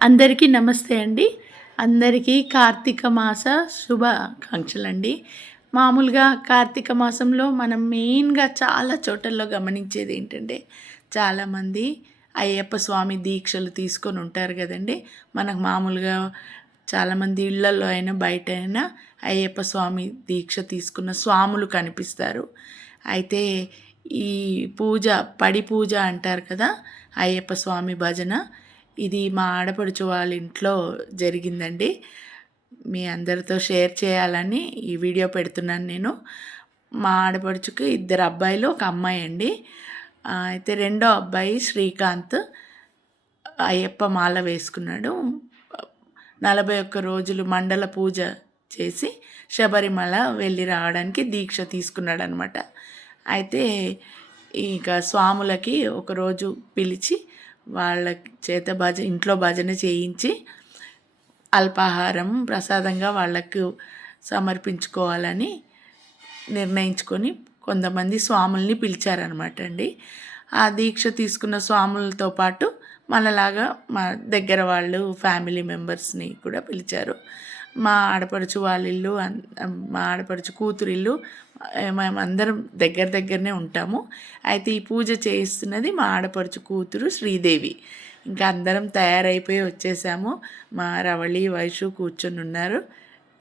అందరికీ నమస్తే అండి. అందరికీ కార్తీక మాస శుభాకాంక్షలండి. మామూలుగా కార్తీక మాసంలో మనం మెయిన్‌గా చాలా చోట్లలో గమనించేది ఏంటంటే, చాలామంది అయ్యప్ప స్వామి దీక్షలు తీసుకొని ఉంటారు గదండీ! మనకు మామూలుగా చాలామంది ఇళ్లల్లో అయినా, బయట అయినా అయ్యప్ప స్వామి దీక్ష తీసుకున్న స్వాములు కనిపిస్తారు. అయితే ఈ పూజ, పడి పూజ అంటారు కదా! అయ్యప్ప స్వామి భజన ఇది మా ఆడపడుచు వాళ్ళ ఇంట్లో జరిగిందండి. మీ అందరితో షేర్ చేయాలని ఈ వీడియో పెడుతున్నాను నేను. మా ఆడపడుచుకి 2 అబ్బాయిలు, 1 అమ్మాయి అండి. అయితే రెండో అబ్బాయి శ్రీకాంత్ అయ్యప్ప మాల వేసుకున్నాడు. 41 రోజులు మండల పూజ చేసి శబరిమల వెళ్ళి రావడానికి దీక్ష తీసుకున్నాడనమాట. అయితే ఇక స్వాములకి ఒకరోజు పిలిచి వాళ్ళ చేత ఇంట్లో భజన చేయించి అల్పాహారం ప్రసాదంగా వాళ్ళకు సమర్పించుకోవాలని నిర్ణయించుకొని కొంతమంది స్వాముల్ని పిలిచారనమాట అండి. ఆ దీక్ష తీసుకున్న స్వాములతో పాటు మనలాగా మా దగ్గర వాళ్ళు ఫ్యామిలీ మెంబర్స్ని కూడా పిలిచారు. మా ఆడపడుచు వాళ్ళ ఇల్లు, మా ఆడపడుచు కూతురు ఇల్లు, మేమందరం దగ్గరనే ఉంటాము. అయితే ఈ పూజ చేయిస్తున్నది మా ఆడపడుచు కూతురు శ్రీదేవి. ఇంకా అందరం తయారైపోయి వచ్చేసాము. మా రవళి, వైషు కూర్చొని ఉన్నారు.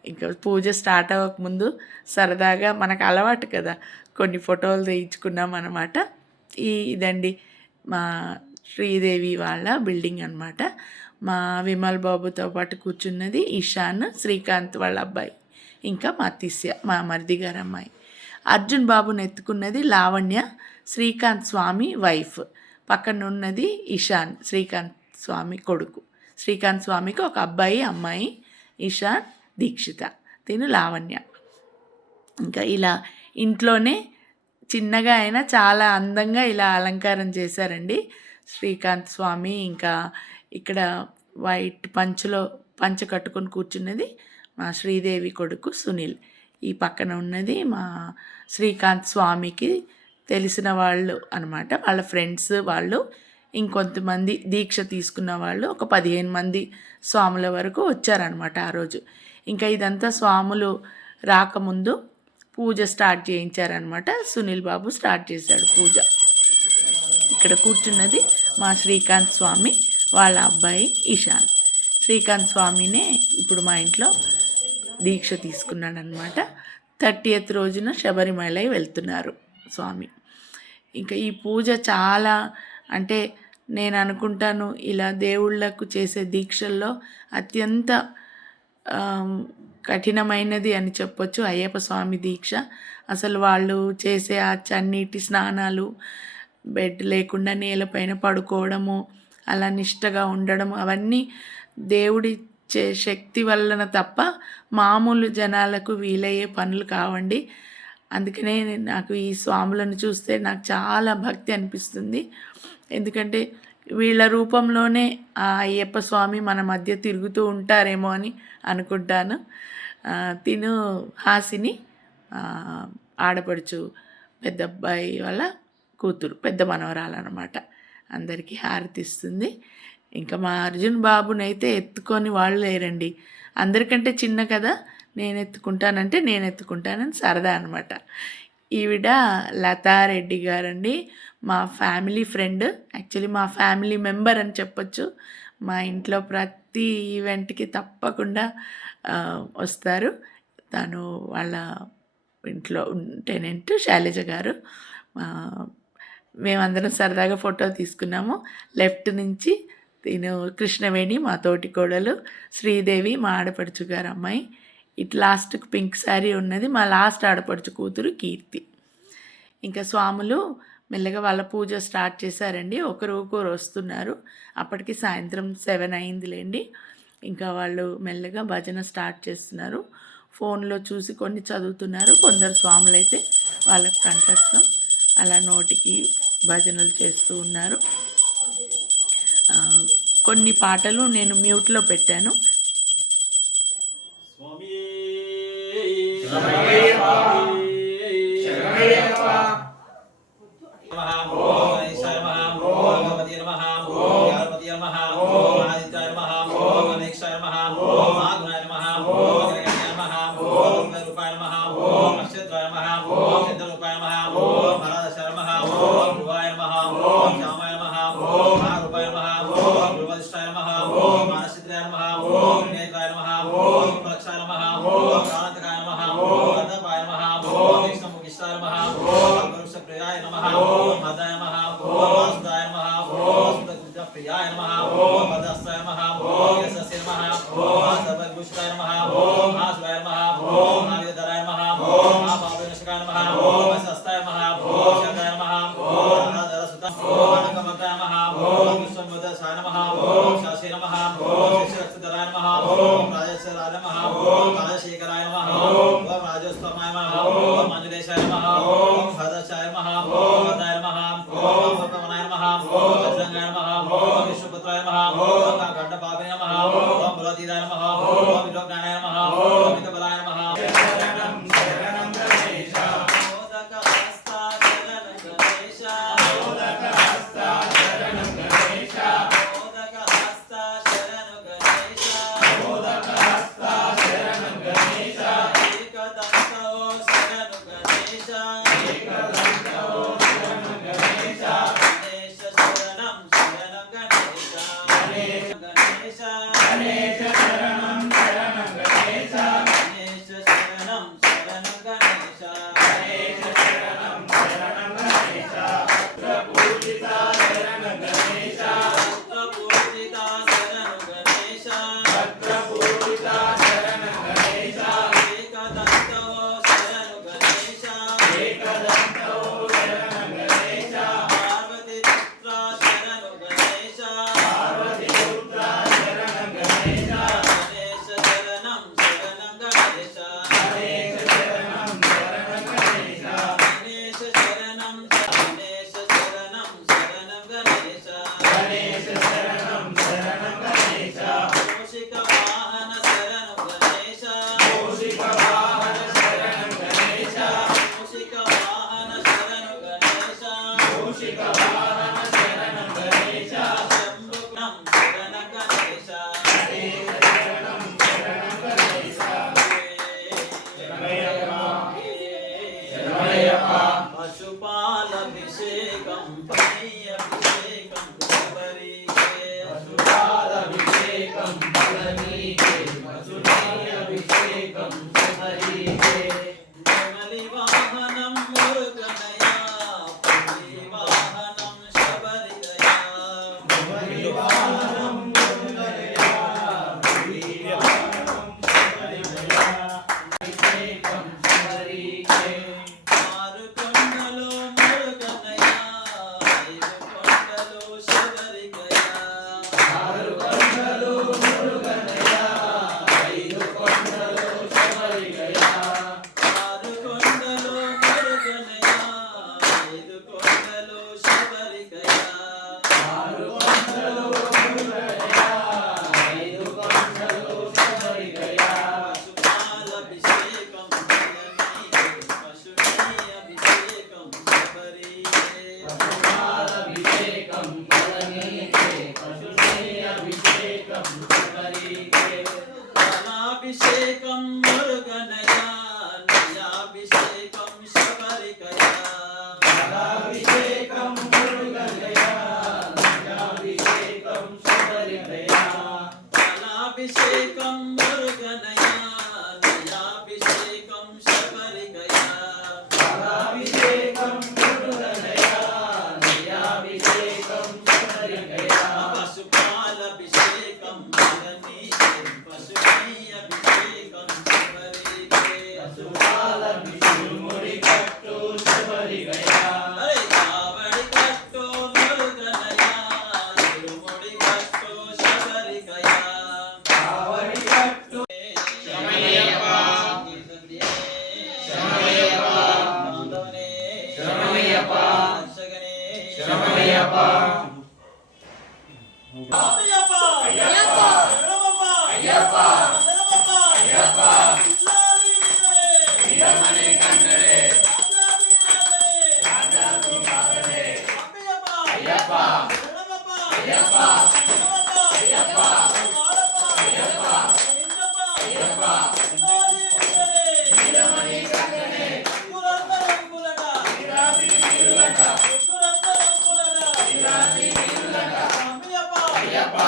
ఇంకా పూజ స్టార్ట్ అవ్వకముందు సరదాగా మనకు అలవాటు కదా, కొన్ని ఫోటోలు తీయించుకున్నాం అనమాట. ఇదండి మా శ్రీదేవి వాళ్ళ బిల్డింగ్ అనమాట. మా విమల్ బాబుతో పాటు కూర్చున్నది ఇషాన్, శ్రీకాంత్ వాళ్ళ అబ్బాయి, ఇంకా మా తిస్య, మా మరిది గారు అమ్మాయి. అర్జున్ బాబుని ఎత్తుకున్నది లావణ్య, శ్రీకాంత్ స్వామి వైఫ్. పక్కన ఉన్నది ఇషాన్, శ్రీకాంత్ స్వామి కొడుకు. శ్రీకాంత్ స్వామికి ఒక అబ్బాయి, అమ్మాయి, ఇషాన్, దీక్షిత, తిను లావణ్య. ఇంకా ఇలా ఇంట్లోనే చిన్నగా అయినా చాలా అందంగా ఇలా అలంకారం చేశారండి శ్రీకాంత్ స్వామి. ఇంకా ఇక్కడ వైట్ పంచ కట్టుకొని కూర్చున్నది మా శ్రీదేవి కొడుకు సునీల్. ఈ పక్కన ఉన్నది మా శ్రీకాంత్ స్వామికి తెలిసిన వాళ్ళు అనమాట, వాళ్ళ ఫ్రెండ్స్ వాళ్ళు. ఇంకొంతమంది దీక్ష తీసుకున్న వాళ్ళు ఒక 15 మంది స్వాముల వరకు వచ్చారనమాట ఆ రోజు. ఇంకా ఇదంతా స్వాములు రాకముందు పూజ స్టార్ట్ చేయించారనమాట. సునీల్ బాబు స్టార్ట్ చేశాడు పూజ. ఇక్కడ కూర్చున్నది మా శ్రీకాంత్ స్వామి వాళ్ళ అబ్బాయి ఇషాన్. శ్రీకాంత్ స్వామినే ఇప్పుడు మా ఇంట్లో దీక్ష తీసుకున్నాడు అనమాట. 30th రోజున శబరిమలై వెళ్తున్నారు స్వామి. ఇంకా ఈ పూజ చాలా, అంటే నేను అనుకుంటాను ఇలా దేవుళ్ళకు చేసే దీక్షల్లో అత్యంత కఠినమైనది అని చెప్పొచ్చు అయ్యప్ప స్వామి దీక్ష. అసలు వాళ్ళు చేసే ఆ చన్నీటి స్నానాలు, బెడ్ లేకుండా నేలపైన పడుకోవడము, అలా నిష్టగా ఉండడం, అవన్నీ దేవుడి శక్తి వలన తప్ప మామూలు జనాలకు వీలయ్యే పనులు కావండి. అందుకనే నాకు ఈ స్వాములను చూస్తే నాకు చాలా భక్తి అనిపిస్తుంది. ఎందుకంటే వీళ్ళ రూపంలోనే ఆ అయ్యప్ప స్వామి మన మధ్య తిరుగుతూ ఉంటారేమో అని అనుకుంటాను. తిను హాసిని ఆడపడుచు పెద్ద అబ్బాయి వాళ్ళ కూతురు, పెద్ద మనవరాలన్నమాట. అందరికీ హారతిస్తుంది. ఇంకా మా అర్జున్ బాబునైతే ఎత్తుకొని వాళ్ళు లేరండి. అందరికంటే చిన్న కదా, నేను ఎత్తుకుంటానని సరదా అనమాట. ఈవిడ లతారెడ్డి గారండి, మా ఫ్యామిలీ ఫ్రెండ్, యాక్చువల్లీ మా ఫ్యామిలీ మెంబర్ అని చెప్పొచ్చు. మా ఇంట్లో ప్రతి ఈవెంట్కి తప్పకుండా వస్తారు. తను వాళ్ళ ఇంట్లో టెనెంట్ శైలజ గారు. మేమందరం సరదాగా ఫోటో తీసుకున్నాము. లెఫ్ట్ నుంచి తిను కృష్ణవేణి మా తోటి కోడలు, శ్రీదేవి మా ఆడపడుచు గారు అమ్మాయి. ఇటు లాస్ట్కి పింక్ శారీ ఉన్నది మా లాస్ట్ ఆడపడుచు కూతురు కీర్తి. ఇంకా స్వాములు మెల్లగా వాళ్ళ పూజ స్టార్ట్ చేశారండి. ఒకరు వస్తున్నారు. అప్పటికి సాయంత్రం 7 అయిందిలేండి. ఇంకా వాళ్ళు మెల్లగా భజన స్టార్ట్ చేస్తున్నారు. ఫోన్లో చూసి కొన్ని చదువుతున్నారు. కొందరు స్వాములు అయితే వాళ్ళకి కంఠస్థం అలా నోటికి భజనలు చేస్తూ ఉన్నారు. కొన్ని పాటలు నేను మ్యూట్లో పెట్టాను. वशिष्ठाय नमः ओम मानसिद्धाय नमः ओम नेत्राय नमः ओम पक्षाय नमः ओम कांतकाय नमः ओम अदपाय नमः ओम विष्णुमुखिष्ठाय नमः ओम पुरुषप्रियाय नमः ओम मदाय नमः ओम वासुदाय नमः ओम सुतप्रियाय नमः ओम मदस्ताय नमः ओम यशस्से नमः ओम सर्वभूषिताय नमः ओम आसुराय नमः ओम आविदराय नमः ओम महाभावेनशकाय नमः ओम सस्ताय नमः ओम शताय नमः ओम अनादरसुताय ओम अनकमताय नमः ओम विश्वमोदशाय नमः ओम शासे नमः ओम शिक्षरक्षधराय नमः ओम राजेश्वराय नमः ओम राजशेखराय नमः ओम राजोत्तमाय नमः ओम मंजुलेशाय नमः ओम भद्रशाय नमः ओम भद्राय नमः ओम भगवनाय नमः ओम गजंगाय नमः ओम विष्णुपुत्राय नमः ओम गंडपावे नमः ओम बुलतीदाय नमः ओम विलोकनाय नमः ओम वितबलाय नमः शरणं शरणं गणेश मोदक हस्ता शरणं गणेश मोदक हस्ता शरणं गणेश मोदक हस्ता शरणं गणेश मोदक हस्ता शरणं गणेश एकदंतो शरणं गणेश एकदंतो शरणं गणेश गणेश शरणं शरणं गणेश गणेश गणेश गणेश शरणं शरणं गणेश गणेश शरणं शरणं गणेश गणेश शरणं शरणं गणेश पूजिता शरणं गणेश पूजिता शरणं गणेश पूजिता शरणं गणेश एकदंतो शरणं गणेश एकदंतो शरणं गणेश पार्वती पुत्रा शरणं गणेश पार्वती पुत्रा शरणं गणेश गणेश शरणं शरणं गणेश गणेश शरणं शरणं गणेश गणेश शरणं गणेश शरणं शरणं गणेश गणेश शरणं शरणं गणेश मूषिक वाहन शरणं गणेश मूषिक वाहन शरणं गणेश मूषिक वाहन शरणं गणेश मूषिक वाहन शरणं गणेश शंभुघ्नं शरणं गणेश गणेश शरणं शरणं गणेश शरणमय्यप्पा पशुपालभिषेकं पनीयभिषेकं शबरीशे पशुपालभिषेकं पनीये पशुपालभिषेकं शबरीशे निर्मलिवाहनं मुरुगनया पुलिवाहनं शबरिदया निर्मलिवाहनं मुरुगनया पुलिवाहनं शबरिदया अभिषेकं शबरीशे आरुకొండలో మురుగనయా ఐదుకొండలో శబరిగయా ఆరుకొండలో మురుగనయా ఐదుకొండలో శబరిగయా ఆరుకొండలో మురుగనయా ఐదుకొండలో శబరిగయా ఆరుకొండలో మురుగనయా ఐదుకొండలో శబరిగయా పశుపాలభిషేకం పశునీయ అభిషేకం శబరీశే పశుపాలభిషేకం పశునీయ అభిషేకం శబరీశే ఫలాభిషేకం మురుగనయా నయాభిషేకం శబరికయా ఫలాభిషేకం మురుగనయా నయాభిషేకం శబరికయా ఫలాభిషేకం మురుగనయా నయాభిషేకం శబరికయా ఫలాభిషేకం మురుగనయా నయాభిషేకం శబరికయా పశుపాలభిషేకం పశునీయ అభిషేకం శబరీశే పశుపాలభిషేకం మురికట్టు శబరిగయా అరే కావడి కట్టు మురుగనయా తిరుముడి కట్టు శబరిగయా కావడి కట్టు శరణమయ్యప్ప శరణమయ్యప్ప శరణమయ్యప్ప శరణమయ్యప్ప అయ్యప్ప అయ్యప్ప అయ్యప్ప అయ్యప్ప అయ్యప్ప వీరమణి కందరే రాజాకు బాగరే అయ్యప్ప అయ్యప్ప అయ్యప్ప అయ్యప్ప అయ్యప్ప వీరమణి కందరే కులందరం కులట వీరాది వీరులట కులందరం కులట వీరాది వీరులట అయ్యప్ప అయ్యప్ప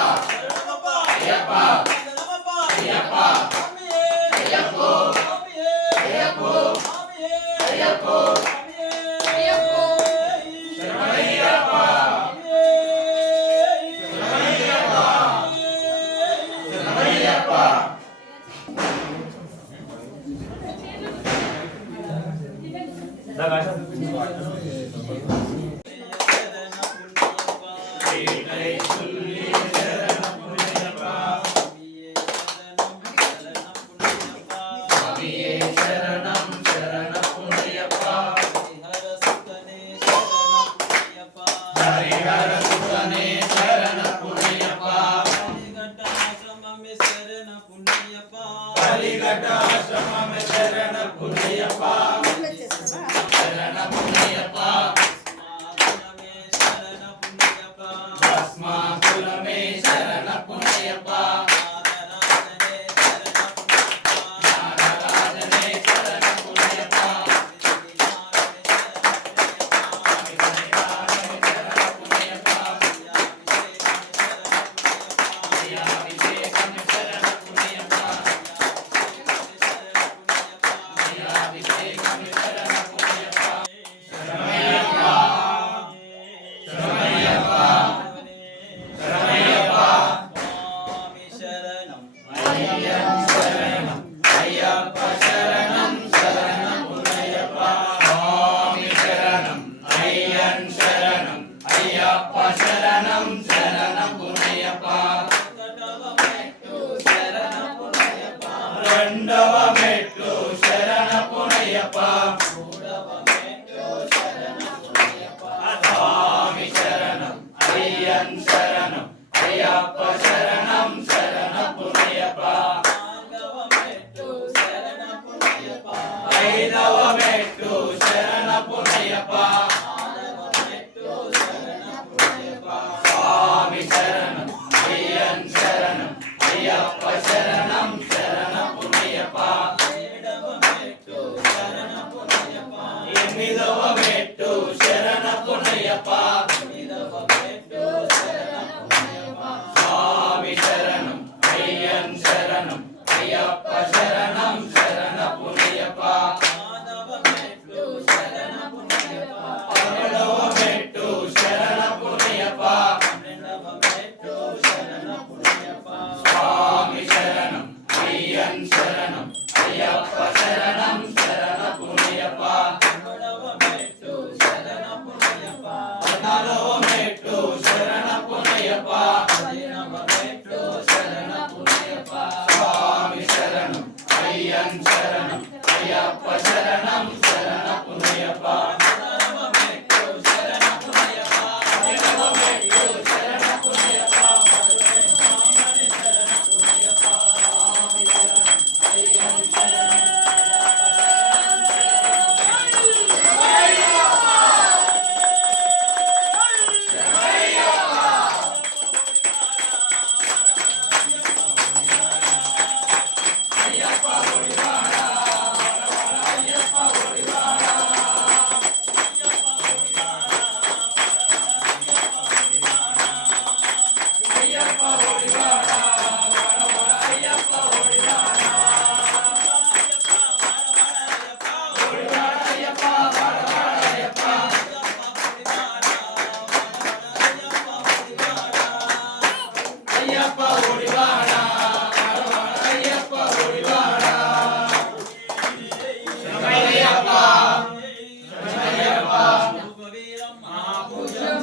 में शरण पुण्यप्पा कालीघाट आश्रम में शरण पुण्यप्पा शरण पुण्यप्पा भस्माकुल में शरण पुण्यप्पा नागराजने शरण पुण्यप्पा రెండవ మెట్లు శరణ పునయ్యప్ప స్వామి శరణం అయ్యన్ శరణం అయ్యప్ప శరణం శరణ పునయ్యప్ప ఐదవ మెట్లు శరణ పునయ్యప్ప స్వామి శరణం అయ్యన్ శరణం అయ్యప్ప శరణం శరణ పునయ్యప్ప ఎనిమిదవ మెట్టు శరణ పునయ్యప్ప స్వామి శరణం అయ్యన్ శరణం అయ్యప్ప శరణం శరణ పునయ్యప్ప పదకొండవ మెట్టు శరణ పునయ్యప్ప స్వామి శరణం అయ్యన్ శరణం అయ్యప్ప శరణం శరణ పునయ్యప్ప పద్నాలుగవ మెట్టు శరణ పునయ్యప్ప స్వామి శరణం అయ్యన్ శరణం అయ్యప్ప శరణం శరణ పునయ్యప్ప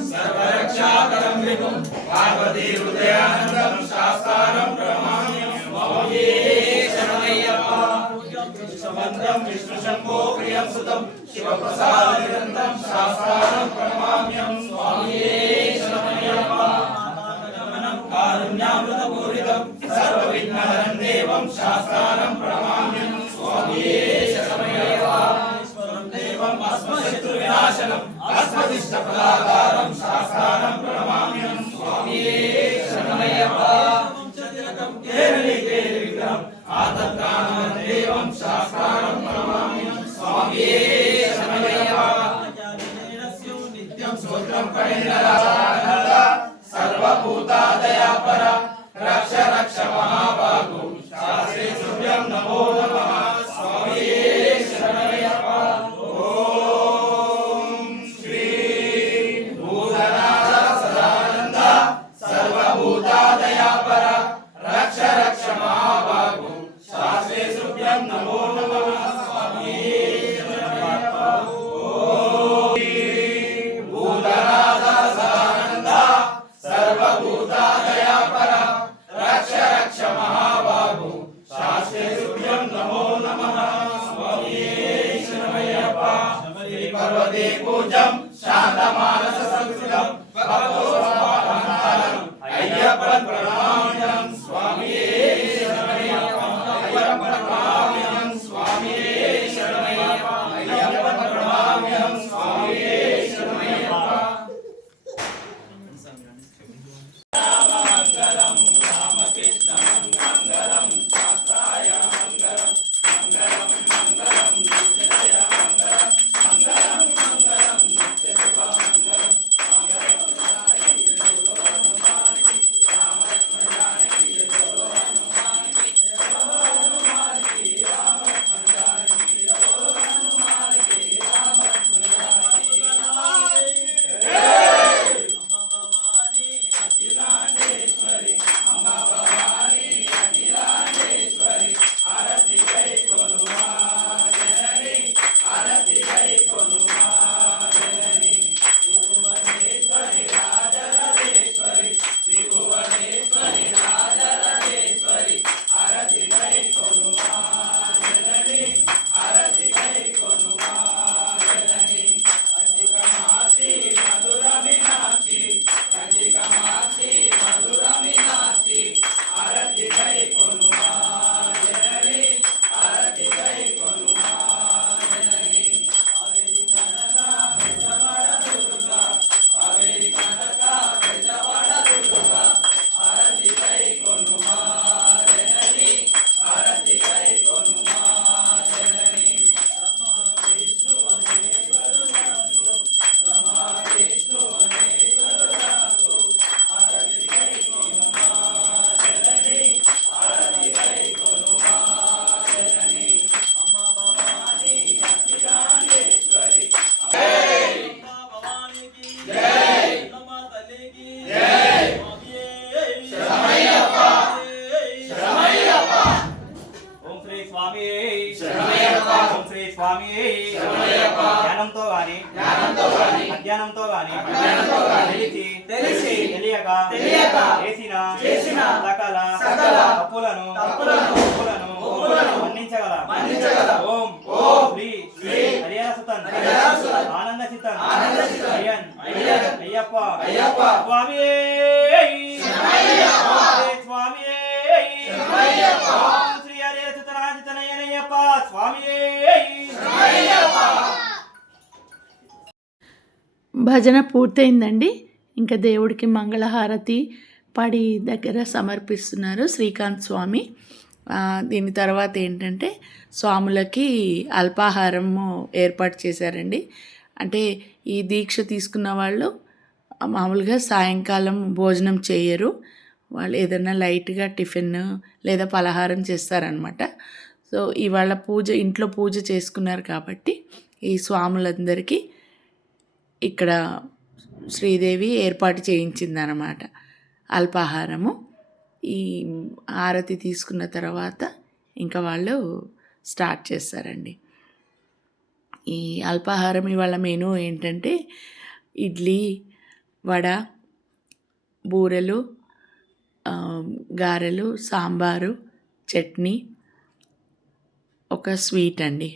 सर्वरक्षाकरं विभुं पार्वती हृदयानन्दं शास्तारं प्रणमाम्यं स्वामी शरणमय्यप्पा समन्तं विष्णुशम्भो प्रियं सुतं शिवप्रसादनिरन्तं शास्तारं प्रणमाम्यं स्वामी शरणमय्यप्पा कारुण्यामृतपूरितं सर्वविघ्नहरं देवं शास्तारं प्रणमाम्यं स्वामी शरणमय्यप्पा देवं अस्मशत्रुविनाशनं अस्मदिष्टफलाकारं शास्तारं प्रणमाम्यं स्वामी शरणमय्यप्पा केरलीकेरविग्रहं आतत्कानं देवं शास्तारं प्रणमाम्यं स्वामी शरणमय्यप्पा नित्यं स्तोत्रं परिणरानन्द सर्वभूतादयापर रक्ष रक्ष महाबाहु शास्त्रे तुभ्यं नमो नमः स्वामी शरणमय्यप्पा ओम श्री भूतनाथ सदानंद सर्वभूतादयापर रक्ष रक्ष महाबाहु शास्त्रे तुभ्यं नमो नमः स्वामी शरणमय्यप्पा ओम भूतनाथ सदानंद सर्वभूतादयापर रक्ष रक्ष महाबाहु शास्त्रे तुभ्यं नमो नमः स्वामी शरणमय्यप्पा पर्वते पूज्यं शान्तमानस संस्कृतं भक्तोत्सवानन्तरं अय्यप्पन् प्रणमाम्यं स्वामी జ్ఞానంతో గాని అజ్ఞానంతో గాని తెలిసి తెలియక చేసిన సకల తప్పులను మన్నించగల ఓం శ్రీ హరిహర సుతన్ ఆనంద చిత్తన్ అయ్యప్ప స్వామి స్వామి శ్రీ హరిహర సుతనాజితనయ్యప్ప స్వామి. భజన పూర్తయిందండి. ఇంకా దేవుడికి మంగళహారతి పడి దగ్గర సమర్పిస్తున్నారు శ్రీకాంత్ స్వామి. దీని తర్వాత ఏంటంటే స్వాములకి అల్పాహారము ఏర్పాటు చేశారండి. అంటే ఈ దీక్ష తీసుకున్న వాళ్ళు మామూలుగా సాయంకాలం భోజనం చేయరు. వాళ్ళు ఏదైనా లైట్గా టిఫిన్ లేదా పలహారం చేస్తారనమాట. సో ఇవాళ ఇంట్లో పూజ చేసుకున్నారు కాబట్టి ఈ స్వాములందరికీ ఇక్కడ శ్రీదేవి ఏర్పాటు చేయించిందనమాట అల్పాహారము. ఈ హారతి తీసుకున్న తర్వాత ఇంకా వాళ్ళు స్టార్ట్ చేస్తారండి. ఈ అల్పాహారం ఇవాళ మెనూ ఏంటంటే ఇడ్లీ, వడ, బూరెలు, గారెలు, సాంబారు, చట్నీ, ఒక స్వీట్ అండి.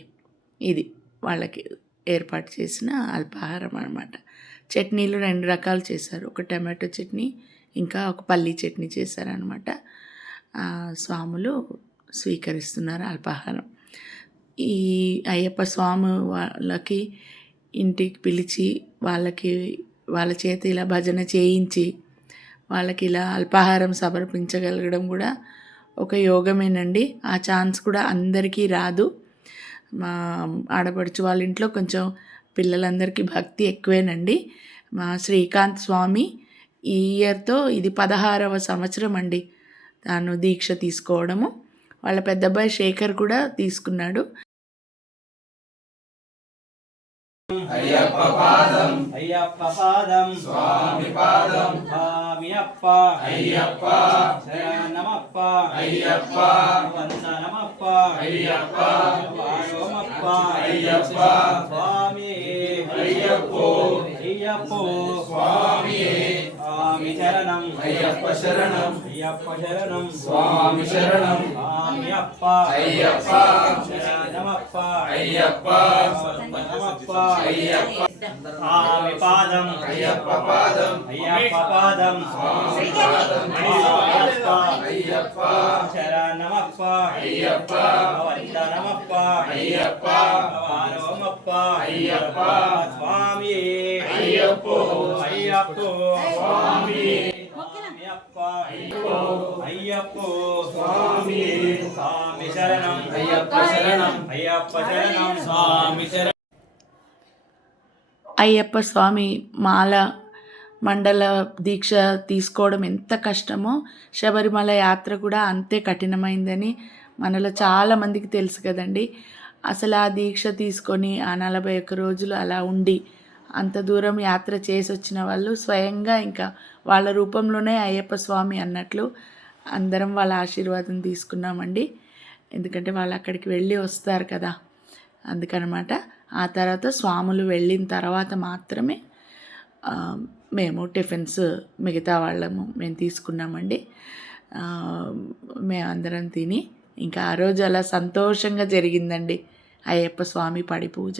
ఇది వాళ్ళకి ఏర్పాటు చేసిన అల్పాహారం అనమాట. చట్నీలు 2 రకాలు చేశారు. ఒక టమాటో చట్నీ, ఇంకా ఒక పల్లీ చట్నీ చేశారనమాట. స్వాములు స్వీకరిస్తున్నారు అల్పాహారం. ఈ అయ్యప్ప స్వామి వాళ్ళకి ఇంటికి పిలిచి వాళ్ళ చేత ఇలా భజన చేయించి వాళ్ళకి ఇలా అల్పాహారం సమర్పించగలగడం కూడా ఒక యోగమేనండి. ఆ ఛాన్స్ కూడా అందరికీ రాదు. మా ఆడపడుచు వాళ్ళ ఇంట్లో కొంచెం పిల్లలందరికీ భక్తి ఎక్కువేనండి. మా శ్రీకాంత్ స్వామి ఈ ఇయర్తో ఇది 16వ సంవత్సరం అండి తాను దీక్ష తీసుకోవడము. వాళ్ళ పెద్దబ్బాయి శేఖర్ కూడా తీసుకున్నాడు. అయ్యప్ప పాదం స్వామి పాదం స్వామియప్ప అయ్యప్ప శరణమప్ప అయ్యప్ప వందనమప్ప అయ్యప్ప వారోమప్ప అయ్యప్ప స్వామి అయ్యప్పో స్వామి స్వామి శరణం అయ్యప్ప శరణం స్వామి శరణం స్వామియప్ప అయ్యప్ప శరణమప్ప అయ్యప్ప వందనమప్ప అయ్యప్ప స్వామి పాదం అయ్యప్ప పాదం స్వామి పాదం అయ్యప్ప శరణమప్ప అయ్యప్ప వందనమప్ప అయ్యప్ప వారోమప్ప అయ్యప్ప స్వామి అయ్యప్పో స్వామి అయ్యప్ప అయ్యప్పో స్వామి స్వామి శరణం అయ్యప్ప శరణం అయ్యప్ప శరణం స్వామి శరణం. అయ్యప్ప స్వామి మాల మండల దీక్ష తీసుకోవడం ఎంత కష్టమో శబరిమల యాత్ర కూడా అంతే కఠినమైందని మనలో చాలామందికి తెలుసు కదండి. అసలు ఆ దీక్ష తీసుకొని ఆ 41 రోజులు అలా ఉండి అంత దూరం యాత్ర చేసి వచ్చిన వాళ్ళు స్వయంగా ఇంకా వాళ్ళ రూపంలోనే అయ్యప్ప స్వామి అన్నట్లు అందరం వాళ్ళ ఆశీర్వాదం తీసుకున్నామండి. ఎందుకంటే వాళ్ళు అక్కడికి వెళ్ళి వస్తారు కదా, అందుకనమాట. ఆ తర్వాత స్వాములు వెళ్ళిన తర్వాత మాత్రమే మేము టిఫిన్స్ మిగతా వాళ్ళము మేము తీసుకున్నామండి. మేమందరం తిని ఇంకా ఆ రోజు అలా సంతోషంగా జరిగిందండి అయ్యప్ప స్వామి పడి పూజ.